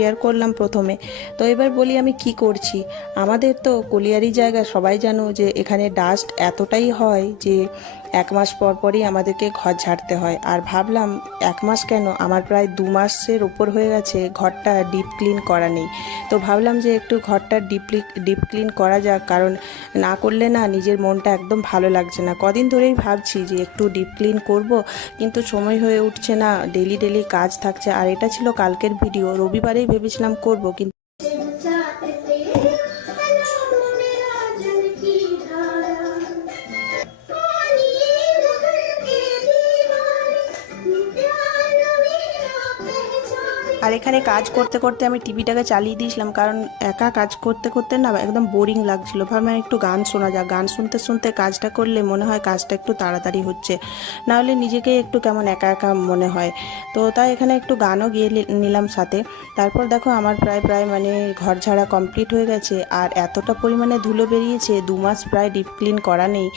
Share করলাম প্রথমে। তো এবার বলি আমি কি করছি। আমাদের তো কলিয়ারি জায়গা, সবাই জানো যে এখানে ডাস্ট এতটাই হয় যে 1 মাস পর পরই আমাদেরকে ঘর ঝাড়তে হয়। আর ভাবলাম 1 মাস কেন, আমার প্রায় 2 মাসের উপর হয়ে গেছে ঘরটা ডিপ ক্লিন করা নেই। তো ভাবলাম যে একটু ঘরটা ডিপ ক্লিন করা যাক, কারণ না করলে না নিজের মনটা একদম ভালো লাগছে না। কদিন ধরেই ভাবছি যে একটু ডিপ ক্লিন করব, কিন্তু সময় হয়ে উঠছে না, ডেলি ডেলি কাজ থাকছে। আর এটা ছিল কালকের ভিডিও, রবিবারেই ভেবেছিলাম করব, কিন্তু আর এখানে কাজ করতে করতে আমি টিভিটাকে চালিয়ে দিয়েছিলাম, কারণ একা কাজ করতে করতে না একদম বোরিং লাগছিল। ভাবলাম একটু গান শোনা যাক, গান শুনতে শুনতে কাজটা করলে মনে হয় কাজটা একটু তাড়াতাড়ি হচ্ছে, নাহলে নিজেকে একটু কেমন একা একা মনে হয়। তো তাই এখানে একটু গানও গিয়ে নিলাম সাথে। তারপর দেখো আমার প্রায় প্রায় মানে ঘর ঝাড়া কমপ্লিট হয়ে গেছে, আর এতটা পরিমাণে ধুলো বেরিয়েছে, 2 মাস প্রায় ডিপ ক্লিন করা নেই।